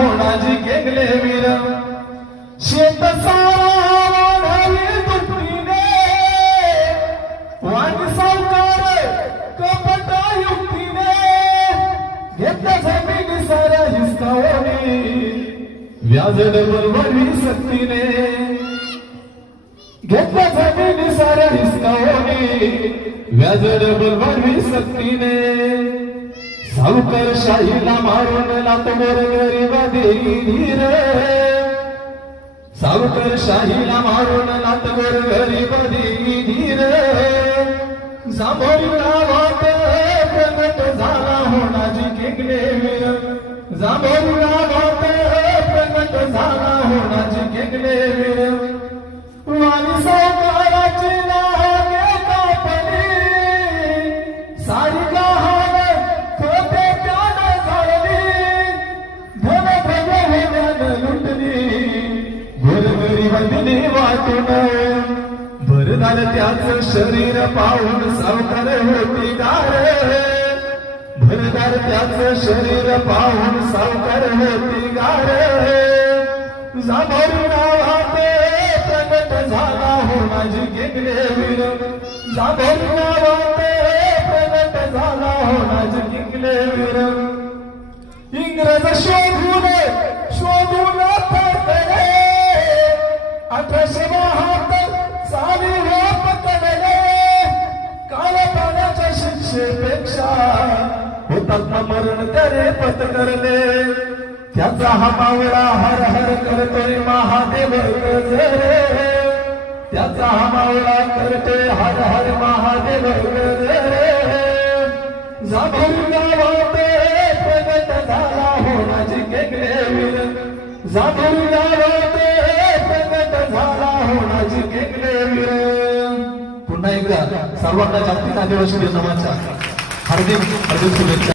होणाजी केगले वीर शेत सारा वाढावी दुपटीने वाणी सावकार कपट युक्तीने घेतल्या जमिनी साऱ्या हिसकावणी व्याज डबलवरी सक्तीने घेतल्या जमिनी साऱ्या हिसकावणी व्याज डबलवरी सक्तीने सावकार शाहीला मारून लातवर गरीब देईन सावकार शाहीला मारून लातवर गरीब देईन जांभोळीला वाट प्रगट झाला होणाजी केगले वीर जांभोळीला वाट प्रगट झाला होणाजी केगले वीर वाणी सावकाराची नागे कापली सारी गहाण खोटे त्याने झाडली धन भगवल्यानं लुटली गोरगरिबांनी वाटून भर झालं त्याचं शरीर पाहून सावकार होती गार भरदार त्याचं शरीर पाहून सावकार होती गार जांभोळी नावाते प्रगट झाला होणाजी केगले वीर जांभोळी नावाते प्रगट झाला होणाजी केगले वीर इंग्रज शोधून पकडले 1872 साली हो पकडले काळ्या पाण्याच्या शिक्षेपेक्षा हुतात्मा मरण करे पत्करले त्याचा हा मावळा हर हर करतोय महादेव गजरे त्याचा हा मावळा करतोय हर हर महादेव गजरे जांभोळी गावाते प्रगट झाला होणाजी केगले वीर जांभोळी गावाते प्रगट झाला होणाजी केगले वीर पुन्हा एकदा सर्वांना जागतिक आदिवासी दिनाच्या हार्दिक शुभेच्छा.